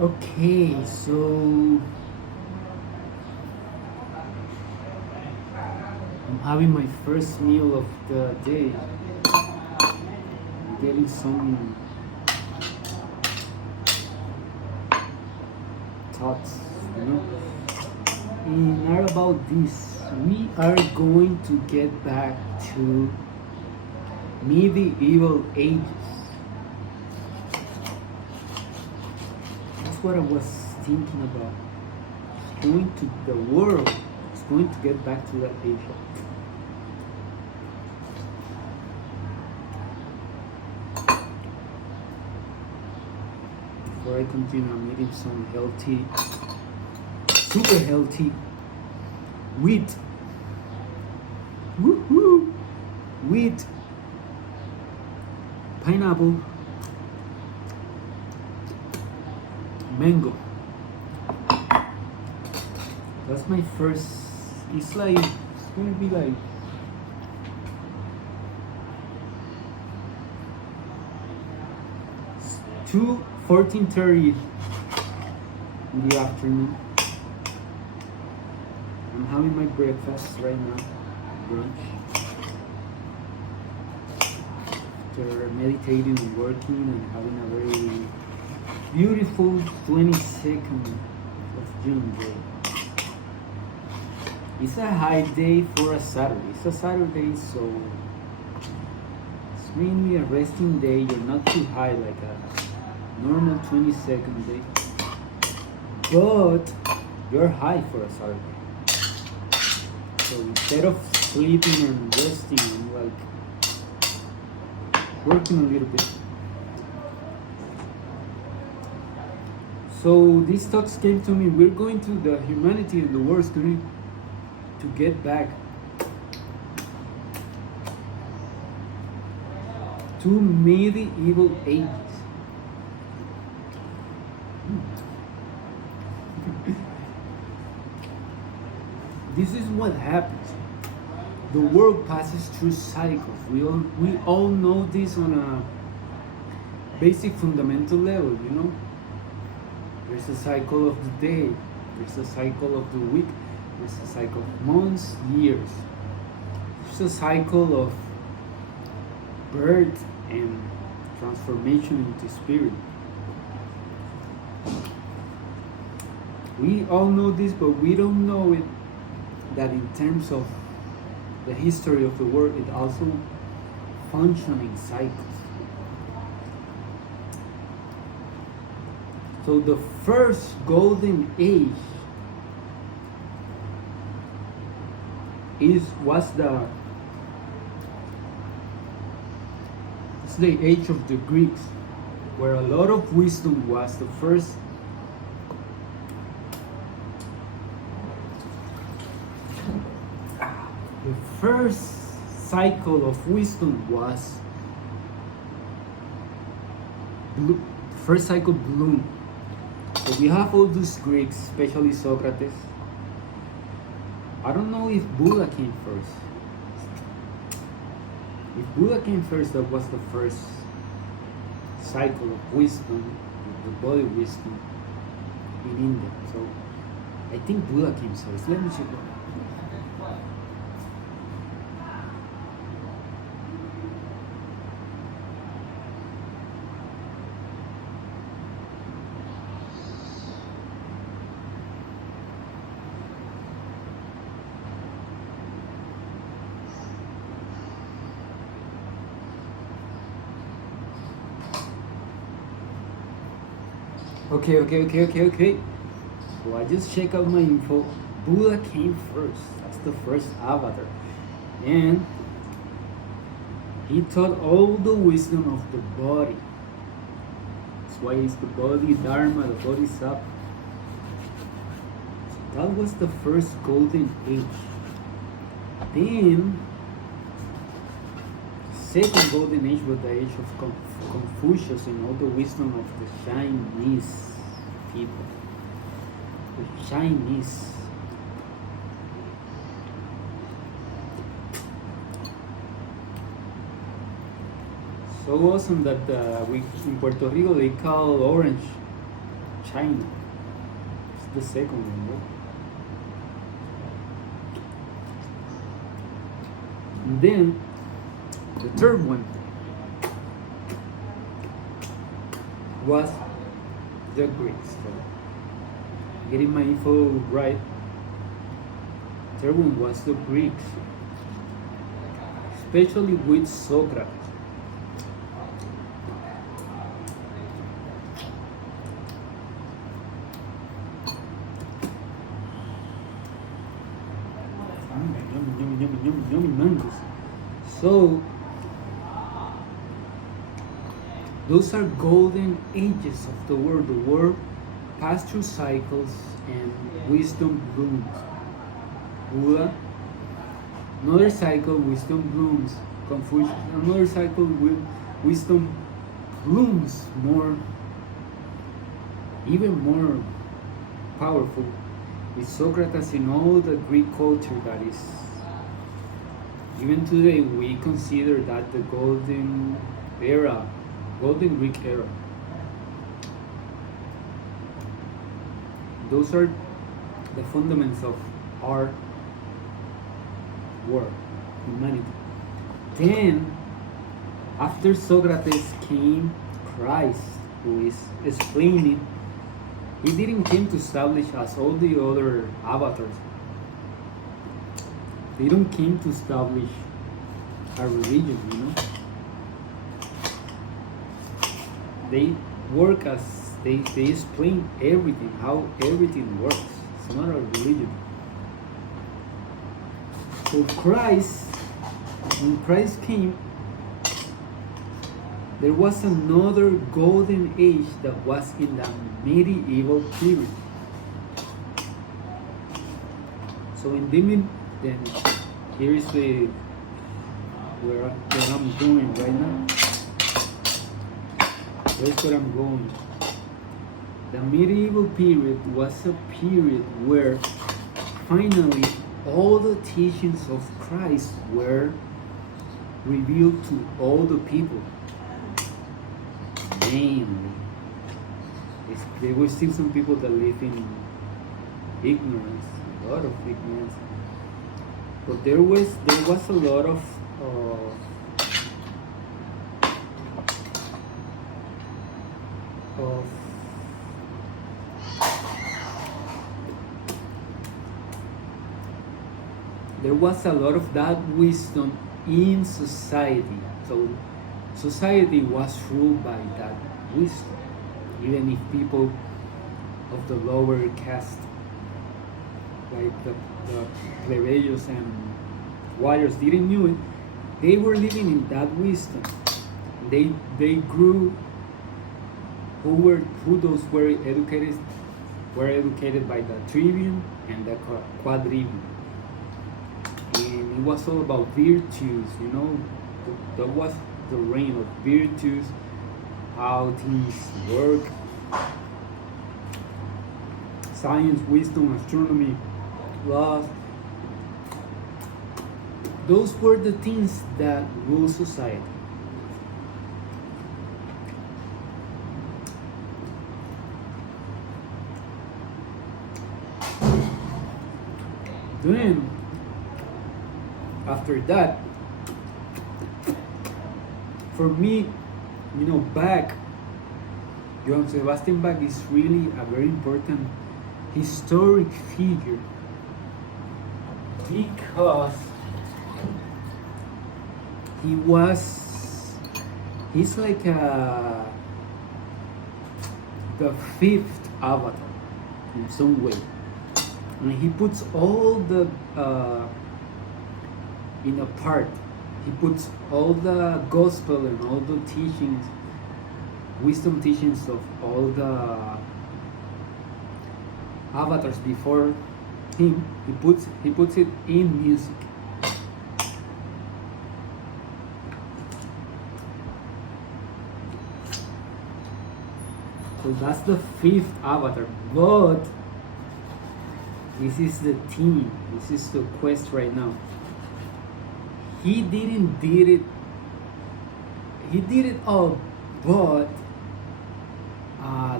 Okay, so I'm having my first meal of the day. I'm getting some thoughts, you know. And are about this. We are going to get back to medieval ages. That's what I was thinking about. It's going to the world. It's going to get back to that age. Before I continue, I'm eating some healthy, super healthy wheat. Woohoo! Wheat, pineapple, mango. That's my first. It's like it's going to be like 14:30 in the afternoon. I'm having my breakfast right now, brunch. After meditating and working and having a very beautiful 22nd of June day. It's a high day for a Saturday. It's a Saturday, so it's mainly a resting day. You're not too high like a normal 22nd day, but you're high for a Saturday. So instead of sleeping and resting, I'm like working a little bit. So these thoughts came to me. We're going to the humanity and the world is going to get back to medieval ages. This is what happens. The world passes through cycles. We all know this on a basic fundamental level, you know. There's a cycle of the day, there's a cycle of the week, there's a cycle of months, years. There's a cycle of birth and transformation into spirit. We all know this, but we don't know it that in terms of the history of the world, it also functioning cycles. So the first golden age was it's the age of the Greeks, where a lot of wisdom was. The first cycle of wisdom was first cycle bloom. So we have all these Greeks, especially Socrates. I don't know if Buddha came first. If Buddha came first, that was the first cycle of wisdom, the body wisdom in India. So I think Buddha came first. Let me check. Okay. So I just check out my info. Buddha came first. That's the first avatar. And he taught all the wisdom of the body. That's why it's the body dharma, the bodhisattva. So that was the first golden age. Then second golden age was the age of Confucius and all the wisdom of the Chinese people. The Chinese. So awesome that we in Puerto Rico they call orange China. It's the second one, right? And then the third one was the Greeks. So getting my info right. Third one was the Greeks, especially with Socrates. Yummy mangoes. So those are golden ages of the world. The world passed through cycles and wisdom blooms. Buddha, another cycle, wisdom blooms. Confucius, another cycle, wisdom blooms more, even more powerful. With Socrates in all the Greek culture that is, even today we consider that the golden era, golden Greek era. Those are the fundamentals of our world, humanity. Then, after Socrates came Christ, who is explaining. He didn't came to establish as all the other avatars. They don't came to establish a religion, you know. They work as they explain everything, how everything works. It's not a religion. So Christ, when Christ came, there was another golden age that was in the medieval period. So in the then here is the where I'm going right now. That's where I'm going. The medieval period was a period where finally all the teachings of Christ were revealed to all the people. Mainly, there were still some people that live in ignorance, a lot of ignorance. But there was a lot of there was a lot of that wisdom in society. So society was ruled by that wisdom, even if people of the lower caste, like the plebeians and warriors, didn't know it. They were living in that wisdom. They grew. Who those were educated by the tribune and the quadribune, and it was all about virtues. You know, that was the reign of virtues, how things work, science, wisdom, astronomy, laws. Those were the things that rule society. Then, after that, for me, you know, Bach, Johann Sebastian Bach is really a very important historic figure because he's like the fifth avatar in some way. And he puts all the in a part. He puts all the gospel and all the teachings, wisdom teachings of all the avatars before him. He puts it in music. So that's the fifth avatar. But this is the theme. This is the quest right now. He didn't did it. He did it all, but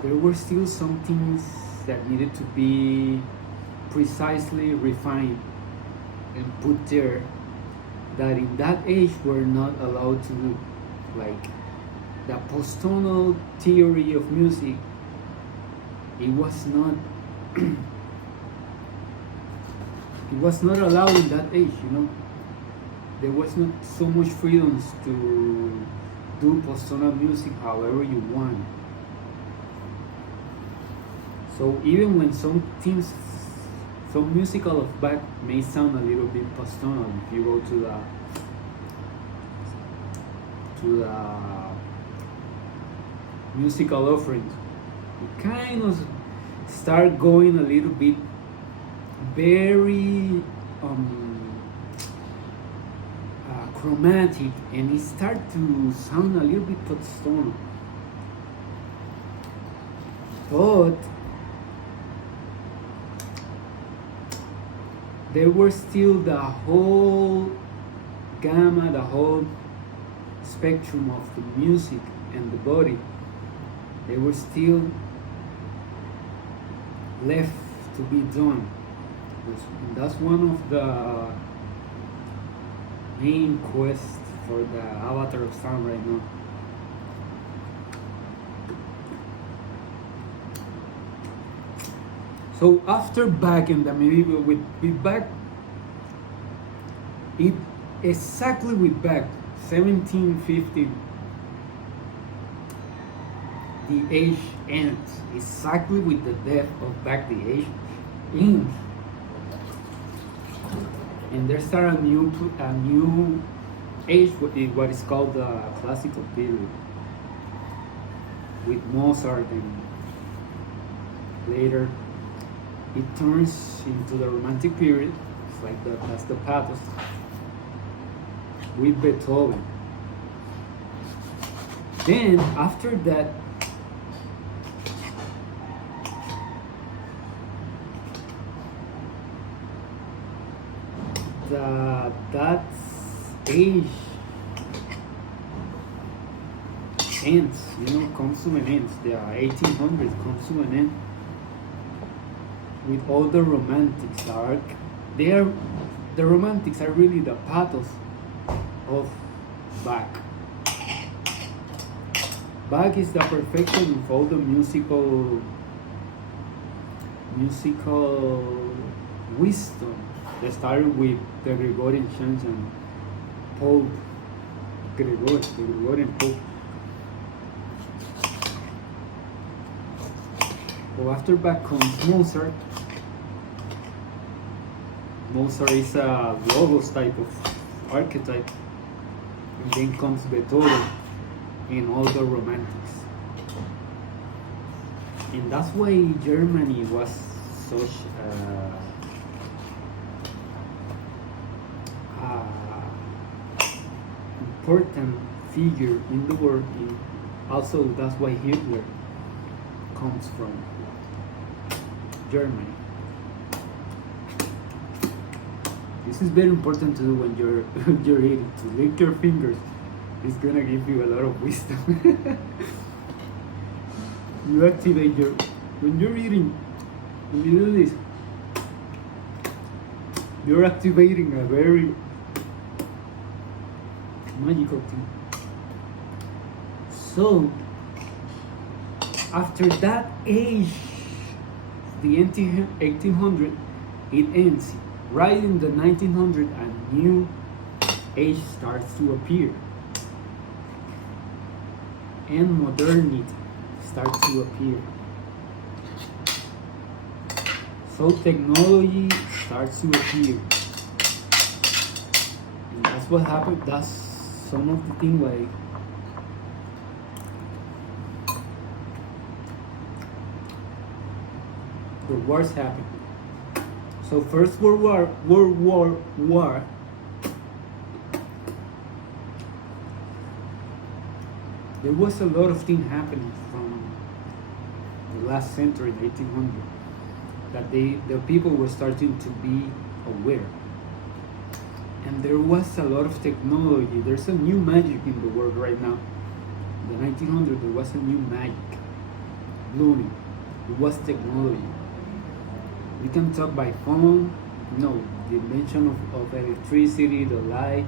there were still some things that needed to be precisely refined and put there that in that age were not allowed to do. Like the post-tonal theory of music, it was not it was not allowed in that age, you know. There was not so much freedoms to do post-tonal music however you want. So even when some things, some musical of Bach may sound a little bit post-tonal, if you go to the musical offerings, it kind of start going a little bit very chromatic, and it start to sound a little bit post-tonal. But there were still the whole gamma, the whole spectrum of the music and the body. They were still left to be done. And that's one of the main quests for the Avatar of Sound right now. So after Bach and the medieval, with Bach, it exactly with Bach, 1750, the age ends. Exactly with the death of Bach, the age ends. And there starts a new age, what is called the classical period, with Mozart, and later it turns into the romantic period. It's like that's the pathos with Beethoven. Then after that, that age ends, you know, comes to an end. The 1800s comes to an end with all the romantics. The romantics are really the pathos of Bach. Bach is the perfection of all the musical wisdom. They started with the Gregorian chants and Pope Gregory, the Gregorian Pope. So after Bach comes Mozart. Mozart is a logos type of archetype. And then comes Beethoven and all the romantics. And that's why Germany was such important figure in the world. And also that's why Hitler comes from Germany. This is very important to do when you're eating. To lick your fingers is gonna give you a lot of wisdom. You activate when you're eating, when you do this, you're activating a very magical thing. So after that age, the 1800, it ends. Right in the 1900, a new age starts to appear, and modernity starts to appear. So technology starts to appear, and that's what happened. That's some of the things like the wars happened. So First World War, there was a lot of things happening from the last century, the 1800s, that the people were starting to be aware. And there was a lot of technology. There's a new magic in the world right now. In the 1900s, there was a new magic. blooming. It was technology. We can talk by phone. No, the invention of electricity, the light,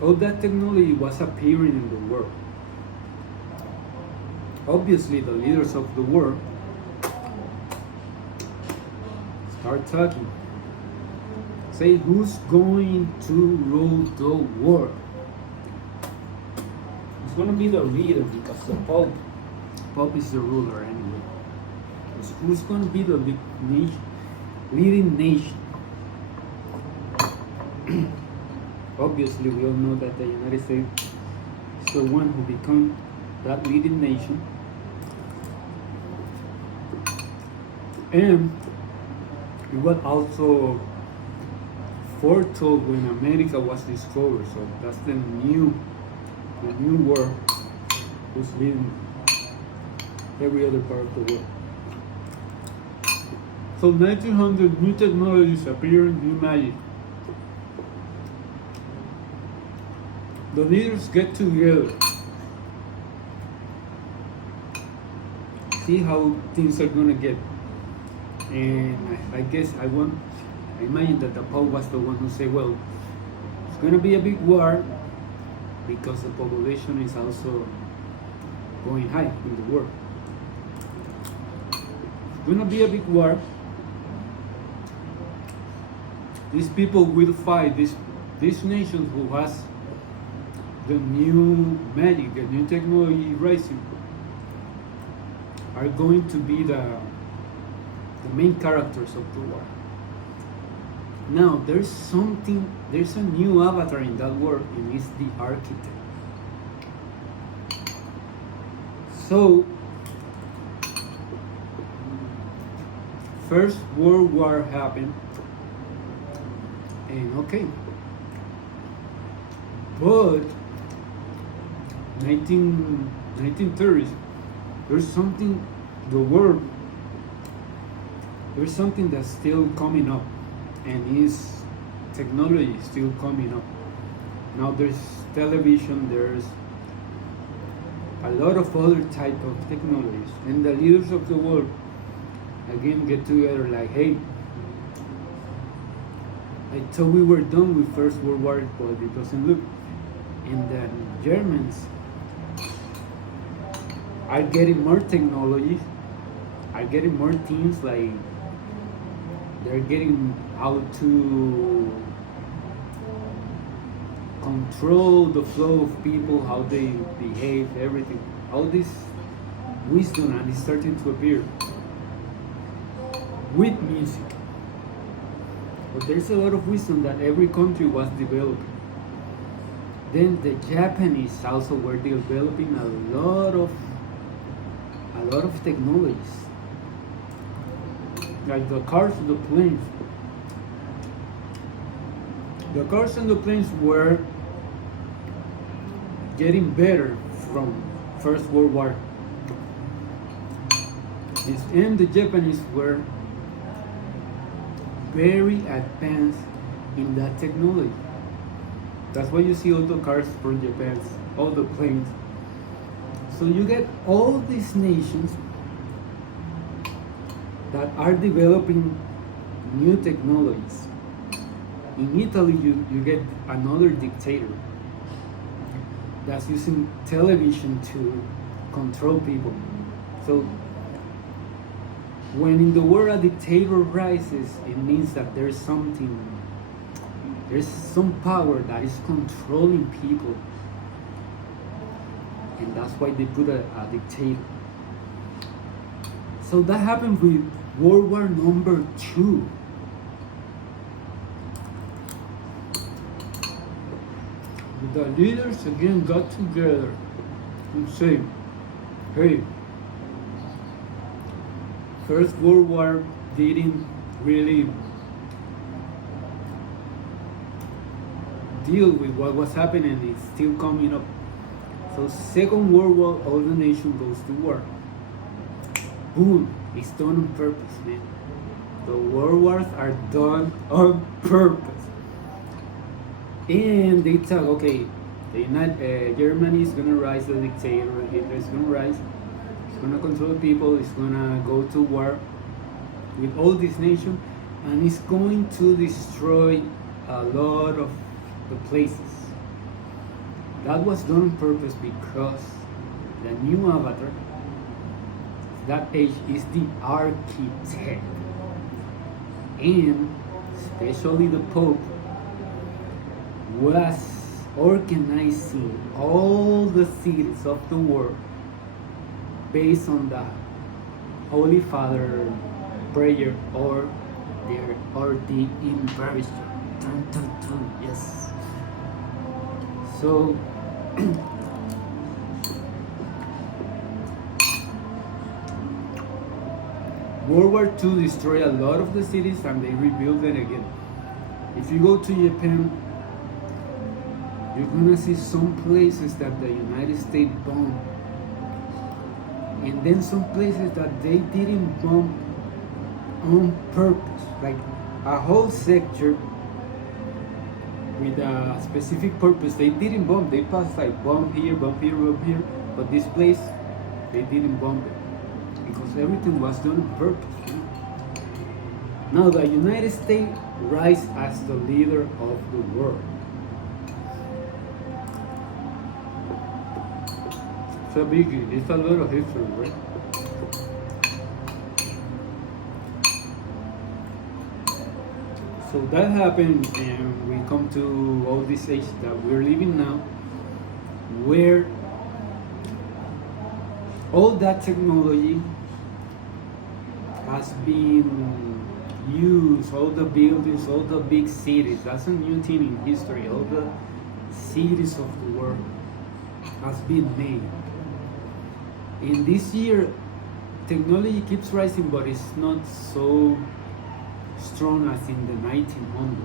all that technology was appearing in the world. Obviously, the leaders of the world start talking. Say who's going to rule the world. It's going to be the leader because the Pope is the ruler anyway. So who's going to be the leading nation? Obviously, we all know that the United States is the one who become that leading nation. And it was also foretold when America was discovered. So that's the new world who's leading every other part of the world. So 1900, new technologies appear, new magic. The leaders get together, see how things are gonna get. And I guess I imagine that the Pope was the one who said, well, it's gonna be a big war because the population is also going high in the world. It's gonna be a big war. These people will fight, this nation who has the new magic, the new technology rising, are going to be the main characters of the war. Now there's a new avatar in that world, and it's the architect. So First World War happened, and okay, but 1930s, there's something that's still coming up, and is technology still coming up. Now there's television, there's a lot of other type of technologies, and the leaders of the world again get together like, hey, I thought we were done with First World War, but it doesn't look. And the Germans are getting more technology, are getting more things, like they're getting how to control the flow of people, how they behave, everything. All this wisdom and it's starting to appear with music. But there's a lot of wisdom that every country was developing. Then the Japanese also were developing a lot of technologies, like the cars and the planes. The cars and the planes were getting better from First World War. And the Japanese were very advanced in that technology. That's why you see all the cars from Japan, all the planes. So you get all these nations that are developing new technologies. In Italy, you get another dictator that's using television to control people. So when in the world a dictator rises, it means that there's some power that is controlling people, and that's why they put a dictator. So that happened with World War II. The leaders again got together and said, hey, First World War didn't really deal with what was happening, it's still coming up. So Second World War, all the nation goes to war. Boom, it's done on purpose, man. The world wars are done on purpose. And they talk, okay, Germany is gonna rise. The dictator Hitler is gonna rise. He's gonna control people. He's gonna go to war with all this nation, and he's going to destroy a lot of the places. That was done on purpose because the new avatar of that age is the architect, and especially the Pope was organizing all the cities of the world based on the Holy Father prayer or the inversion. Dun, dun, dun. Yes. So World War II destroyed a lot of the cities and they rebuilt it again. If you go to Japan, you're gonna see some places that the United States bombed, and then some places that they didn't bomb on purpose, like a whole sector with a specific purpose. They didn't bomb. They passed like bomb here, bomb here, bomb here, but this place they didn't bomb it because everything was done on purpose. Now the United States rise as the leader of the world. It's a biggie. It's a lot of history, right? So that happened, and we come to all this age that we're living now, where all that technology has been used, all the buildings, all the big cities. That's a new thing in history. All the cities of the world has been made. In this year, technology keeps rising, but it's not so strong as in the 1900s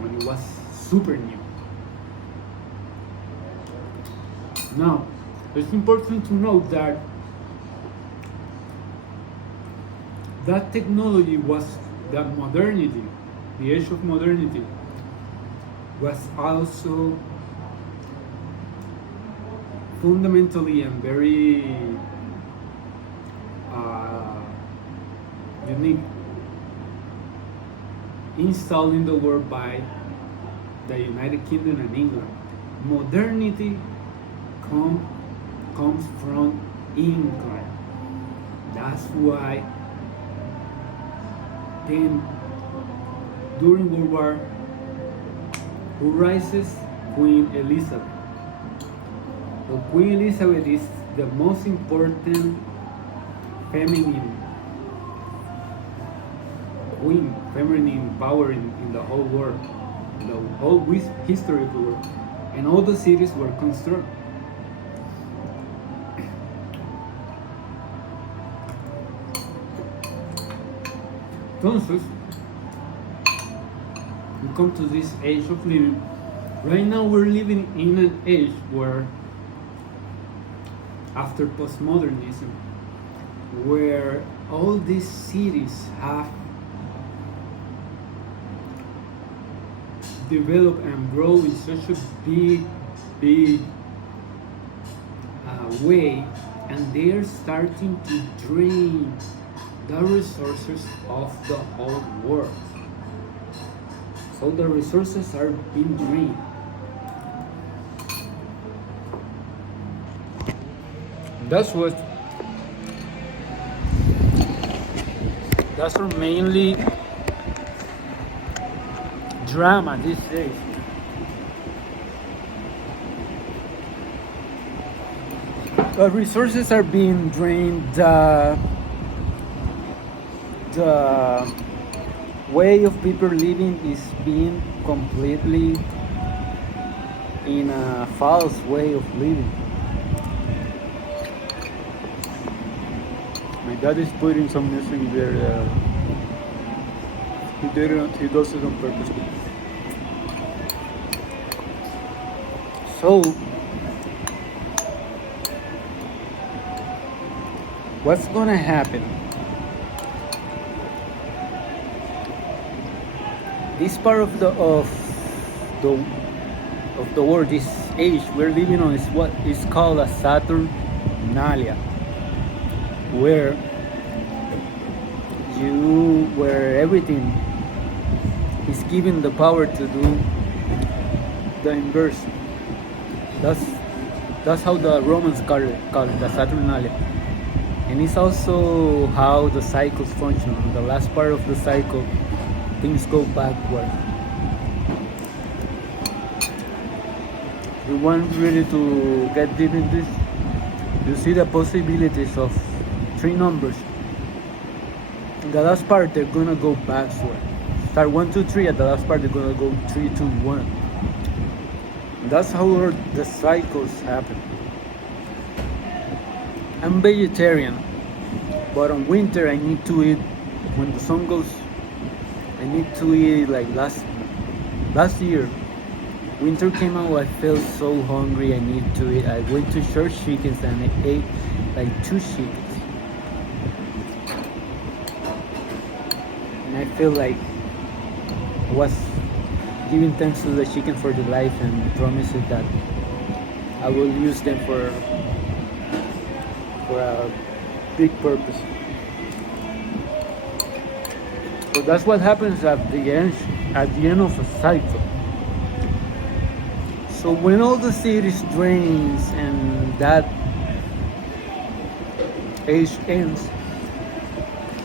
when it was super new. Now, it's important to note that that technology was, that modernity, the age of modernity, was also fundamentally and very unique, installed in the world by the United Kingdom and England. Modernity comes from England. That's why then during World War, who rises? Queen Elizabeth. So Queen Elizabeth is the most important feminine queen, feminine power in the whole world, the whole history of the world, and all the cities were constructed. Entonces, we come to this age of living. Right now we're living in an age where, after postmodernism, where all these cities have developed and grown in such a big way, and they're starting to drain the resources of the whole world. So the resources are being drained. That's our mainly drama these days. The resources are being drained. The way of people living is being completely in a false way of living. My dad is putting some music there. He does it on purpose. So, what's gonna happen? This part of the world, this age we're living on is what is called a Saturnalia, where where everything is given the power to do the inverse. That's that's how the Romans call it the Saturnalia. And it's also how the cycles function. On the last part of the cycle, things go backward. We want really to get deep in this. You see the possibilities of three numbers. In the last part, they're gonna go backward. Start 1, 2, 3. At the last part, they're gonna go 3, 2, 1. That's how the cycles happen. I'm vegetarian, but on winter I need to eat. When the sun goes, I need to eat. Like last year, winter came out. I felt so hungry. I need to eat. I went to Church Chickens and I ate like 2 chickens, and I feel like I was giving thanks to the chicken for the life and promises that I will use them for a big purpose. So that's what happens at the end of a cycle. So when all the cities drains and that age ends,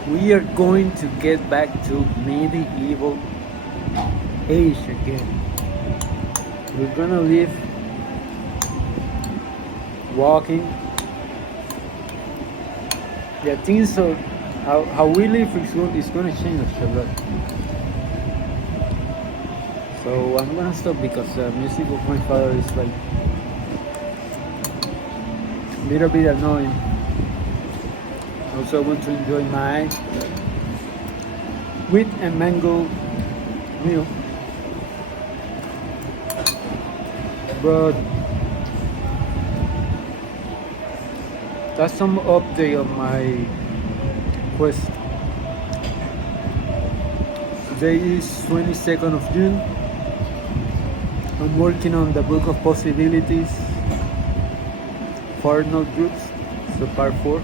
we are going to get back to medieval age again. We're gonna live walking. The things of how we live is gonna change a lot. So I'm gonna stop because the music of my father is like a little bit annoying. Also, I want to enjoy my wheat and mango meal, but that's some update on my quest. Today is 22nd of June. I'm working on the Book of Possibilities, Farnold Groups, so part 4.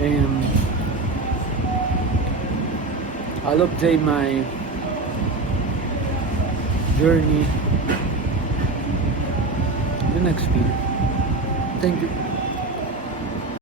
And I'll update my journey in the next video. Thank you.